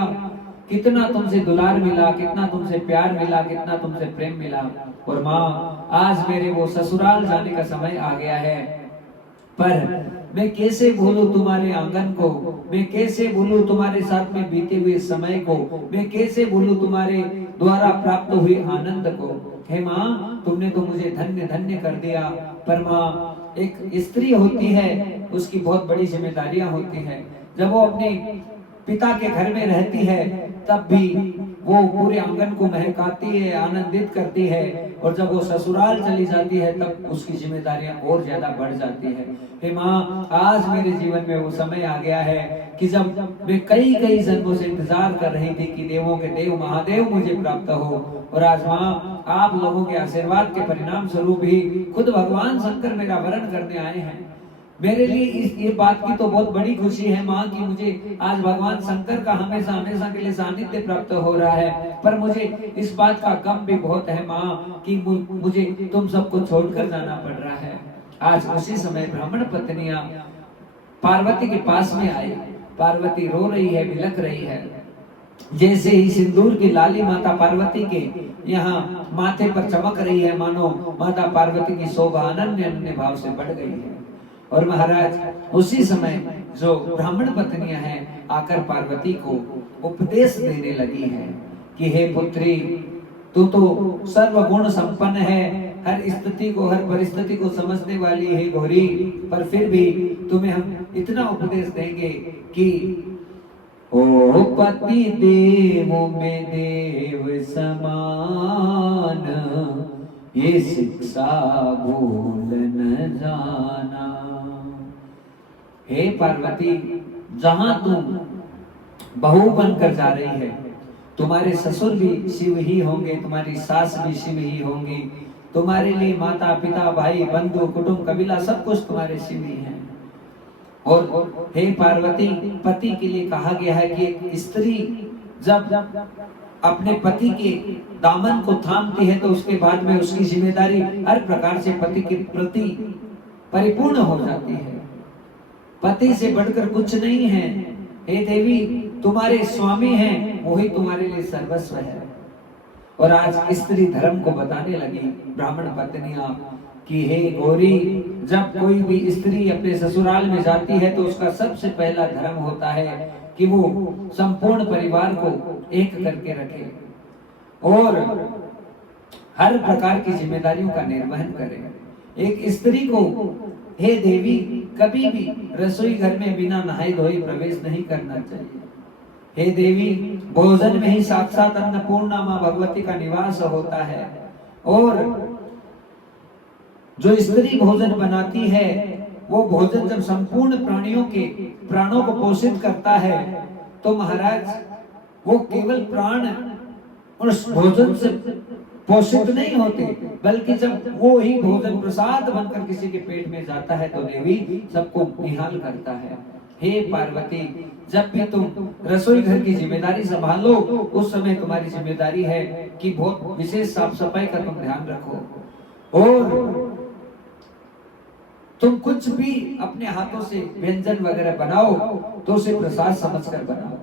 कितना तुमसे दुलार मिला, कितना तुमसे प्यार मिला, कितना तुमसे प्रेम मिला, और माँ आज मेरे वो ससुराल जाने का समय आ गया है, पर मैं कैसे भूलूं तुम्हारे आंगन को, मैं कैसे भूलूं तुम्हारे साथ में बीते हुए समय को, मैं कैसे भूलूं तुम्हारे द्वारा प्राप्त हुए आनंद को। हे माँ, तुमने तो मुझे धन्य धन्य कर दिया, पर माँ, एक स्त्री होती है, उसकी बहुत बड़ी जिम्मेदारियां होती हैं। जब वो अपने पिता के घर में रहती है तब भी वो पूरे आंगन को महकाती है, आनंदित करती है, और जब वो ससुराल चली जाती है तब उसकी जिम्मेदारियां और ज्यादा बढ़ जाती है। हे माँ, आज मेरे जीवन में वो समय आ गया है कि जब मैं कई कई जन्मों से इंतजार कर रही थी कि देवों के देव महादेव मुझे प्राप्त हो, और आज माँ आप लोगों के आशीर्वाद के परिणाम स्वरूप ही खुद भगवान शंकर मेरा वरण करने आए हैं। मेरे लिए ये बात की तो बहुत बड़ी खुशी है माँ कि मुझे आज भगवान शंकर का हमेशा हमेशा के लिए सानिध्य प्राप्त हो रहा है, पर मुझे इस बात का गम भी बहुत है माँ कि मुझे तुम सबको छोड़कर जाना पड़ रहा है। आज उसी समय ब्राह्मण पत्नियां पार्वती के पास में आई। पार्वती रो रही है, बिलख रही है। जैसे ही सिंदूर की लाली माता पार्वती के यहाँ माथे पर चमक रही है, मानो माता पार्वती की शोभा अनन्य अनन्य भाव से बढ़ गई है। और महाराज उसी समय जो ब्राह्मण पत्नियां हैं आकर पार्वती को उपदेश देने लगी हैं कि हे पुत्री, तू तो सर्वगुण संपन्न है, हर स्थिति को हर परिस्थिति को समझने वाली है गौरी, पर फिर भी तुम्हें हम इतना उपदेश देंगे कि ओ पति देवों में देव समान, ये शिक्षा भूल न जाना। हे पार्वती, जहां तुम बहू बनकर जा रही है, तुम्हारे ससुर भी शिव ही होंगे, तुम्हारी सास भी शिव ही होंगी, तुम्हारे लिए माता पिता भाई बंधु कुटुंब कबीला सब कुछ तुम्हारे शिव ही हैं। और हे पार्वती, पति के लिए कहा गया है कि एक स्त्री जब अपने पति के दामन को थामती है तो उसके बाद में उसकी जिम्मेदारी हर प्रकार से पति के प्रति परिपूर्ण हो जाती है। पति से बढ़कर कुछ नहीं है। हे देवी, तुम्हारे स्वामी हैं, वही तुम्हारे लिए सर्वस्व है। और आज स्त्री धर्म को बताने लगी ब्राह्मण पत्नियां कि हे गौरी, जब कोई भी स्त्री अपने ससुराल में जाती है तो उसका सबसे पहला धर्म होता है कि वो संपूर्ण परिवार को एक करके रखे और हर प्रकार की जिम्मेदारियों का निर्वहन करे। एक स्त्री को, हे देवी, कभी भी रसोई घर में बिना नहाए धोए प्रवेश नहीं करना चाहिए। हे देवी, भोजन में ही साक्षात अन्नपूर्णा मां भगवती का निवास होता है। और जो स्त्री भोजन बनाती है वो भोजन जब संपूर्ण प्राणियों के प्राणों को पोषित करता है तो महाराज वो केवल प्राण उस भोजन से पोषित नहीं होते, बल्कि जब वो ही भोजन प्रसाद बनकर किसी के पेट में जाता है तो देवी सबको निहाल करता है। हे पार्वती, जब भी तुम रसोई घर की जिम्मेदारी संभालो उस समय तुम्हारी जिम्मेदारी है कि बहुत विशेष साफ सफाई का तुम ध्यान रखो। और तुम कुछ भी अपने हाथों से व्यंजन वगैरह बनाओ तो उसे प्रसाद समझकर बनाओ।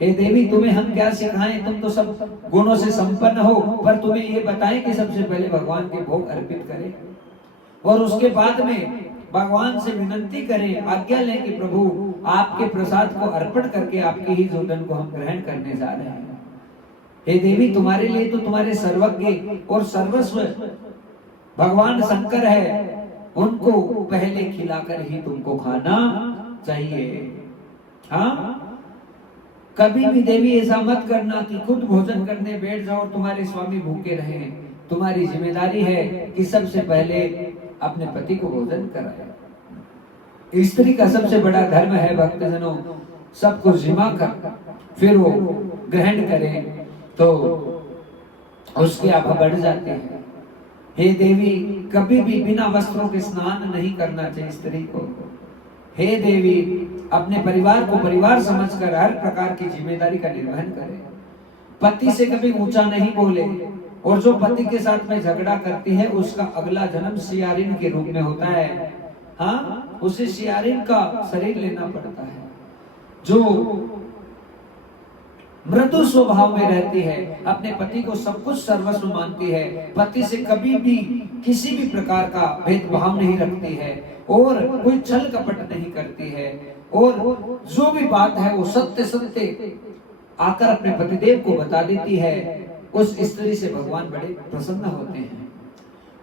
हे देवी, तुम्हें हम क्या सिखाएं, तुम तो सब गुणों से संपन्न हो, पर तुम्हें ये बताएं कि सबसे पहले भगवान के भोग अर्पित करें और उसके बाद में भगवान से विनती करें, आज्ञा लें कि प्रभु आपके प्रसाद को अर्पण करके आपके ही भोजन को हम ग्रहण करने जा रहे हैं। हे देवी, तुम्हारे लिए तो तुम्हारे सर्वज्ञ और सर्वस्व भगवान शंकर है, उनको पहले खिलाकर ही तुमको खाना चाहिए। हाँ, कभी भी देवी ऐसा मत करना कि खुद भोजन करने बैठ जाओ और तुम्हारे स्वामी भूखे रहे। तुम्हारी जिम्मेदारी है कि सबसे पहले अपने पति को भोजन कराए। स्त्री का सबसे बड़ा धर्म है भक्तजनों, सबको जिमा कर फिर वो ग्रहण करें तो उसके आभा बढ़ जाते हैं। हे देवी, कभी भी बिना वस्त्रों के स्नान नहीं करना चाहिए स्त्री को। हे देवी, अपने परिवार को परिवार समझकर हर प्रकार की जिम्मेदारी का निर्वहन करें। पति से कभी ऊंचा नहीं बोले, और जो पति के साथ में झगड़ा करती है उसका अगला जन्म सियारिन के रूप में होता है। हाँ, उसे सियारिन का शरीर लेना पड़ता है। जो मृदु स्वभाव में रहती है, अपने पति को सब कुछ सर्वस्व मानती है, पति से कभी भी किसी भी प्रकार का भेदभाव नहीं रखती है और कोई छल कपट नहीं करती है, और जो भी बात है वो सत्य सत्य आकर अपने पतिदेव को बता देती है। उस स्त्री से भगवान बड़े प्रसन्न होते हैं।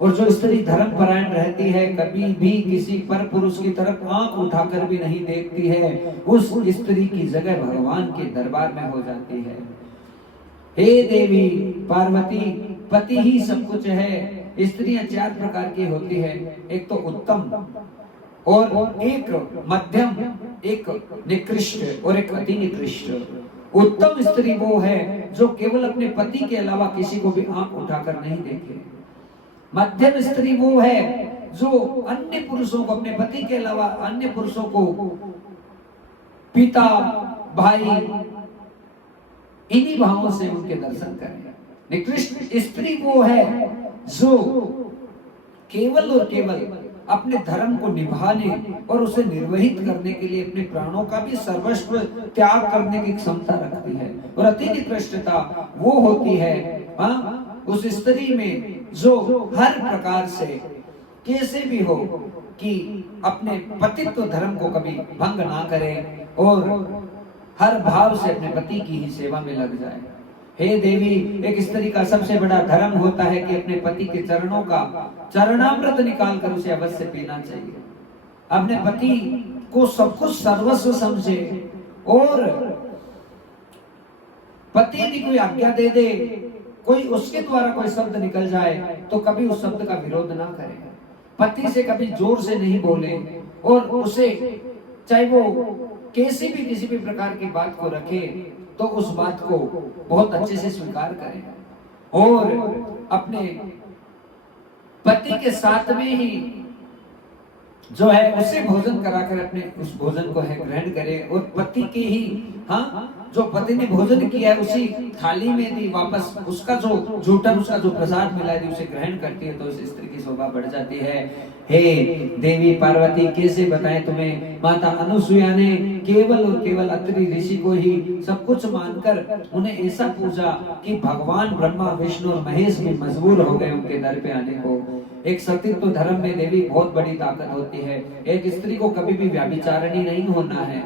और जो स्त्री धर्मपरायण रहती है, कभी भी किसी पर पुरुष की तरफ आंख उठाकर भी नहीं देखती है, उस स्त्री की जगह भगवान के दरबार में हो जाती है। हे देवी पार्वती, पति ही सब कुछ है। स्त्रियां 4 प्रकार की होती है, एक तो उत्तम और एक मध्यम, एक निकृष्ट और एक अति निकृष्ट। उत्तम स्त्री वो है जो केवल अपने पति के अलावा किसी को भी आंख उठाकर नहीं देखे। मध्यम स्त्री वो है जो अन्य पुरुषों को, अपने पति के अलावा अन्य पुरुषों को, पिता, भाई, इन्हीं भावों से उनके दर्शन करें। निकृष्ट स्त्री वो है जो केवल और केवल अपने धर्म को निभाने और उसे निर्वहित करने के लिए अपने प्राणों का भी सर्वस्व त्याग करने की क्षमता रखती है। और अति निकृष्टता वो होती है उस स्त्री में जो हर प्रकार से कैसे भी हो कि अपने पतित्व धर्म को कभी भंग ना करे और हर भाव से अपने पति की ही सेवा में लग जाए। हे देवी, एक स्त्री का सबसे बड़ा धर्म होता है कि अपने pति के चरणों का चरणामृत निकाल कर उसे अवश्य पीना चाहिए। अपने पति को सब कुछ सर्वस्व समझे और पति यदि कोई आज्ञा दे दे, कोई उसके द्वारा कोई शब्द निकल जाए तो कभी उस शब्द का विरोध ना करे। पति से कभी जोर से नहीं बोले और उसे चाहे वो कैसी भी किसी भी प्रकार की बात को रखे तो उस बात को बहुत अच्छे से स्वीकार करें और अपने पति के साथ में ही जो है उसे भोजन कराकर अपने उस भोजन को है ग्रहण करे और पति के ही जो पति ने भोजन किया है उसी थाली में यदि वापस उसका जो जूठन, उसका जो प्रसाद मिला है उसे ग्रहण करती है तो उस स्त्री की शोभा बढ़ जाती है। हे देवी पार्वती, कैसे बताएं तुम्हें, माता अनुसुईया ने केवल और केवल अत्रि ऋषि को ही सब कुछ मानकर उन्हें ऐसा पूजा कि भगवान ब्रह्मा, विष्णु और महेश भी मजबूर हो गए उनके दर पे आने को। एक सतीत्व धर्म में देवी बहुत बड़ी ताकत होती है। एक स्त्री को कभी भी व्यभिचारिणी नहीं होना है।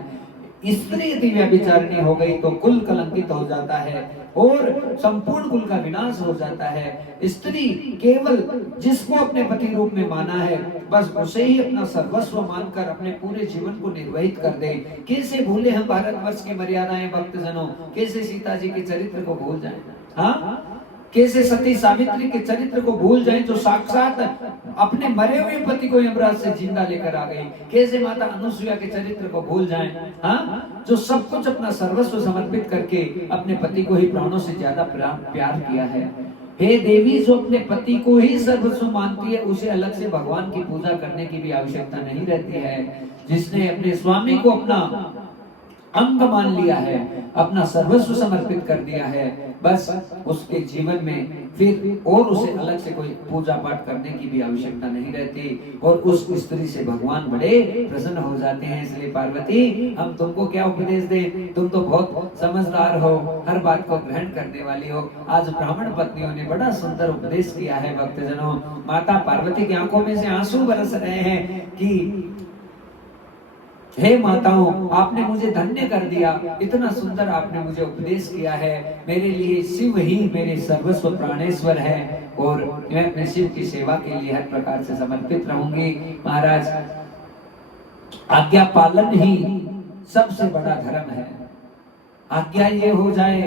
स्त्री यदि व्यभिचारिणी हो गई तो कुल कलंकित हो जाता है और संपूर्ण कुल का विनाश हो जाता है। स्त्री केवल जिसको अपने पति रूप में माना है बस उसे ही अपना सर्वस्व मानकर अपने पूरे जीवन को निर्वहित कर दे। कैसे भूले हम भारतवर्ष की मर्यादाएं भक्तजनों, कैसे सीता जी के चरित्र को भूल जाए, हाँ कैसे सती सावित्री के चरित्र को भूल जाएं जो साक्षात अपने मरे हुए पति को यमराज से जिंदा लेकर आ गई। कैसे माता अनुसुईया के चरित्र को भूल जाएं, हाँ जो सब कुछ अपना सर्वस्व समर्पित करके अपने पति को ही प्राणों से ज्यादा प्यार किया है। हे देवी, जो अपने पति को ही सर्वस्व मानती है उसे अलग से भगवान की पूजा करने की भी आवश्यकता नहीं रहती है। जिसने अपने स्वामी को अपना अंग मान लिया है, अपना सर्वस्व समर्पित कर दिया है, बस उसके जीवन में फिर और उसे अलग से कोई पूजा पाठ करने की भी आवश्यकता नहीं रहती और उस स्त्री से भगवान बड़े प्रसन्न हो जाते हैं। इसलिए पार्वती, हम तुमको क्या उपदेश दें, तुम तो बहुत समझदार हो, हर बात को ग्रहण करने वाली हो। आज ब्राह्मण पत्नियों ने बड़ा सुंदर उपदेश किया है भक्तजनों। माता पार्वती की आंखों में से आंसू बरस रहे हैं कि हे माताओं, आपने मुझे धन्य कर दिया, इतना सुंदर आपने मुझे उपदेश किया है। मेरे लिए शिव ही मेरे सर्वस्व प्राणेश्वर है और मैं अपने शिव की सेवा के लिए हर प्रकार से समर्पित रहूंगी। महाराज, आज्ञा पालन ही सबसे बड़ा धर्म है। आज्ञा ये हो जाए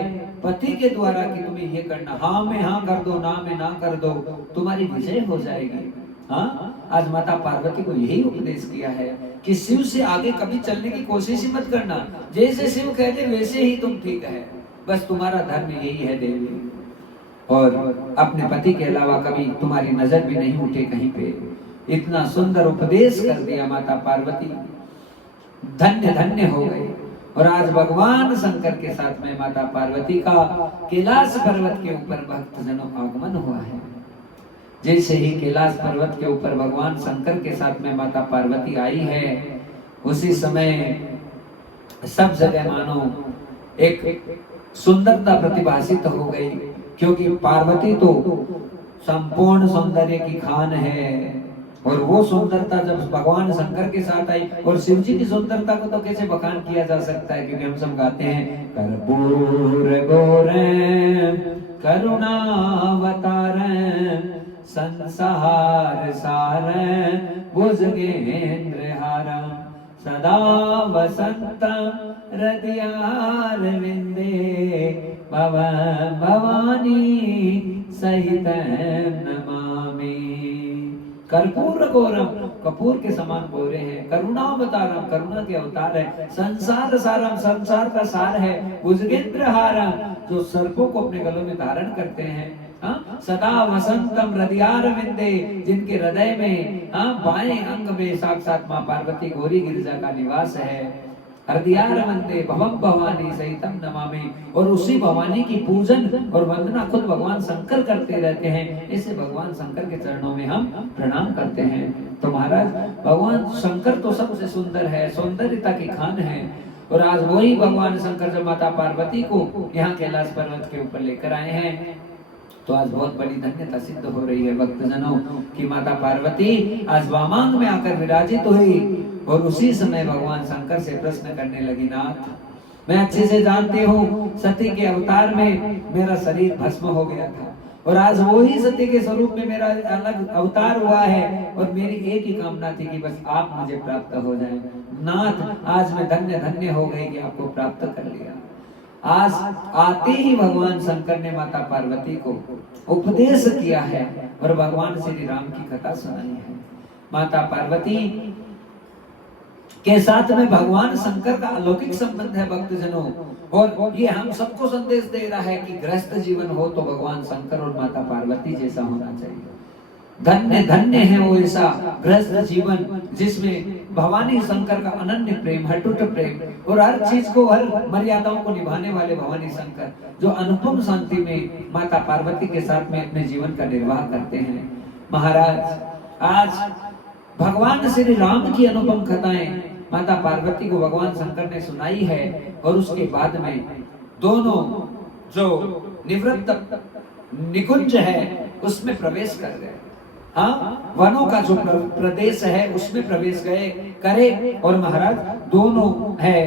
पति के द्वारा कि तुम्हें ये करना, हाँ में हाँ कर दो, ना में ना कर दो, तुम्हारी विजय हो जाएगी। हाँ, आज माता पार्वती को यही उपदेश किया है कि शिव से आगे कभी चलने की कोशिश ही मत करना। जैसे शिव कहते वैसे ही तुम ठीक है, बस तुम्हारा धर्म यही है देवी। और अपने पति के अलावा कभी तुम्हारी नजर भी नहीं उठे कहीं पे। इतना सुंदर उपदेश कर दिया माता पार्वती, धन्य धन्य हो गई। और आज भगवान शंकर के साथ में माता पार्वती का कैलाश पर्वत के ऊपर भक्तजनों आगमन हुआ है। जैसे ही कैलाश पर्वत के ऊपर भगवान शंकर के साथ में माता पार्वती आई है, उसी समय सब जगह मानो एक सुंदरता प्रतिभासित हो गई, क्योंकि पार्वती तो संपूर्ण सौंदर्य की खान है। और वो सुंदरता जब भगवान शंकर के साथ आई, और शिव जी की सुंदरता को तो कैसे बखान किया जा सकता है, क्योंकि हम सब गाते हैं कर्पूर गौरम करुणावतारम संसार सार भुजगेंद्र हारा सदा वसंतम हृदयारविंदे भवानी सहित नमामि। कर्पूर गौरम, कपूर के समान गोरे हैं, करुणावतारम, करुणा के अवतार है, संसार सारम, संसार का सार है, भुजगेंद्र हारम, जो सर्पों को अपने गलों में धारण करते हैं, सदा वसंतम हृदयारविंदे, जिनके हृदय में बाएं अंग में साक्षात मां पार्वती गौरी गिरिजा का निवास है। हृदयारविंदे भवम भवानी सहितम नमामि, और उसी भवानी की पूजन और वंदना खुद भगवान शंकर करते रहते हैं। इसे भगवान शंकर के चरणों में हम प्रणाम करते हैं। तो महाराज भगवान शंकर तो सबसे सुंदर है, सौंदर्यता की खान है, और आज वही भगवान शंकर जब माता पार्वती को यहाँ कैलाश पर्वत के ऊपर लेकर आए हैं, तो आज बहुत बड़ी धन्यता सिद्ध हो रही है भक्तजनों की माता पार्वती आज वामांग में आकर विराजित हुई, और उसी समय भगवान शंकर से प्रश्न करने लगी, नाथ मैं अच्छे से जानती हूँ सती के अवतार में मेरा शरीर भस्म हो गया था, और आज वही सती के स्वरूप में मेरा अलग अवतार हुआ है, और मेरी एक ही कामना थी कि बस आप मुझे प्राप्त हो जाएं। नाथ आज मैं धन्य धन्य हो गई कि आपको प्राप्त कर लिया। आज आते ही भगवान शंकर ने माता पार्वती को उपदेश किया है, और भगवान श्री राम की कथा सुनाई है। माता पार्वती के साथ में भगवान शंकर का अलौकिक संबंध है भक्तजनों, और ये हम सबको संदेश दे रहा है कि गृहस्थ जीवन हो तो भगवान शंकर और माता पार्वती जैसा होना चाहिए। धन्य धन्य है वो ऐसा गृहस्थ जीवन जिसमें भवानी शंकर का अनन्य प्रेम, अटूट प्रेम, और हर चीज को, हर मर्यादाओं को निभाने वाले भवानी शंकर जो अनुपम शांति में माता पार्वती के साथ में अपने जीवन का निर्वाह करते हैं। महाराज आज भगवान श्री राम की अनुपम कथाएं माता पार्वती को भगवान शंकर ने सुनाई है, और उसके बाद में दोनों जो निवृत्त निकुंज है उसमें प्रवेश कर गए। वनों का जो प्रदेश है उसमें प्रवेश गए करे, और महाराज दोनों है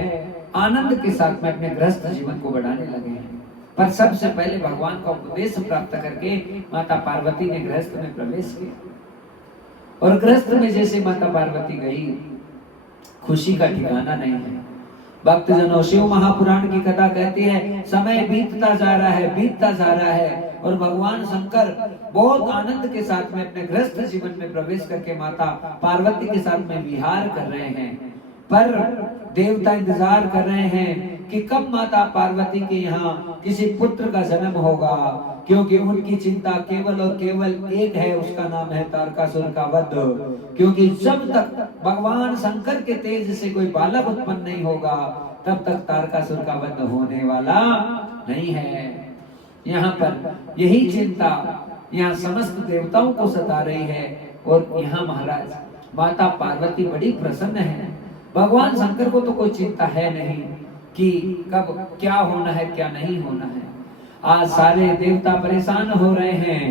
आनंद के साथ में अपने गृहस्थ जीवन को बढ़ाने लगे हैं। पर सबसे पहले भगवान का उपदेश प्राप्त करके माता पार्वती ने गृहस्थ में प्रवेश किया, और गृहस्थ में जैसे माता पार्वती गई, खुशी का ठिकाना नहीं है। भक्तजनों शिव महापुराण की कथा कहती है समय बीतता जा रहा है, बीतता जा रहा है, और भगवान शंकर बहुत आनंद के साथ में अपने गृहस्थ जीवन में प्रवेश करके माता पार्वती के साथ में विहार कर रहे हैं। पर देवता इंतजार कर रहे हैं कि कब माता पार्वती के यहाँ किसी पुत्र का जन्म होगा, क्योंकि उनकी चिंता केवल और केवल एक है, उसका नाम है तारकासुर का वध। क्योंकि जब तक भगवान शंकर के तेज से कोई बालक उत्पन्न नहीं होगा तब तक तारकासुर का वध होने वाला नहीं है। यहाँ पर यही चिंता यहाँ समस्त देवताओं को सता रही है, और यहाँ महाराज माता पार्वती बड़ी प्रसन्न है। भगवान शंकर को तो कोई चिंता है नहीं कि कब क्या होना है क्या नहीं होना है। आज सारे देवता परेशान हो रहे हैं,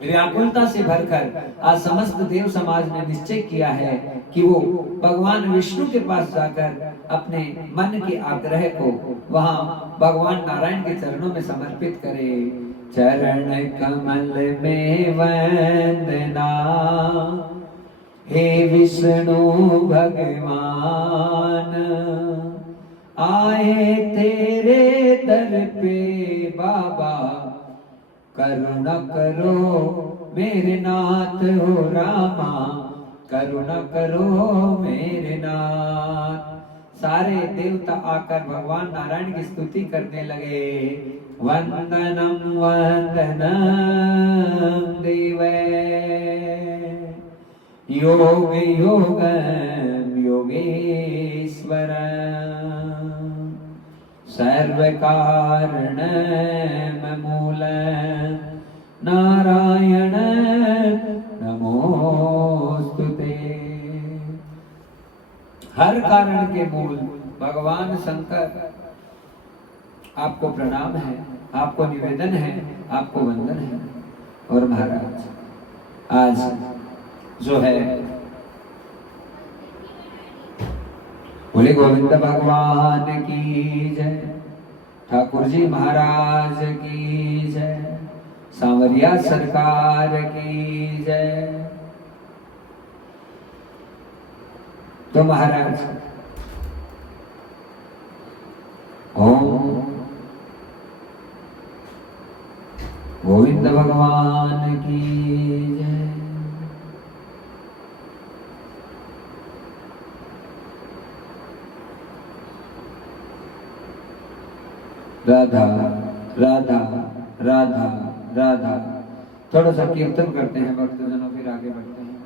व्याकुलता से भरकर आज समस्त देव समाज ने निश्चय किया है कि वो भगवान विष्णु के पास जाकर अपने मन के आग्रह को वहां भगवान नारायण के चरणों में समर्पित करे। चरण कमल में वंदना हे विष्णु भगवान, आए तेरे दर पे बाबा, करुणा करो मेरे नाथ हो रामा, करुणा करो मेरे नाथ। सारे देवता आकर भगवान नारायण की स्तुति करने लगे। वंदनम वंदनम देवे योग योगम योगेश्वर, सर्व कारण मूल नारायण नमोस्तुते। हर कारण के मूल भगवान शंकर, आपको प्रणाम है, आपको निवेदन है, आपको वंदन है। और महाराज आज जो है बोले गोविंद भगवान की जय, ठाकुर जी महाराज की जय, सांवरिया सरकार की जय। तो महाराज ओम गोविंद भगवान की जय। राधा राधा राधा राधा। थोड़ा सा कीर्तन करते हैं भक्तजनों, फिर आगे बढ़ते हैं।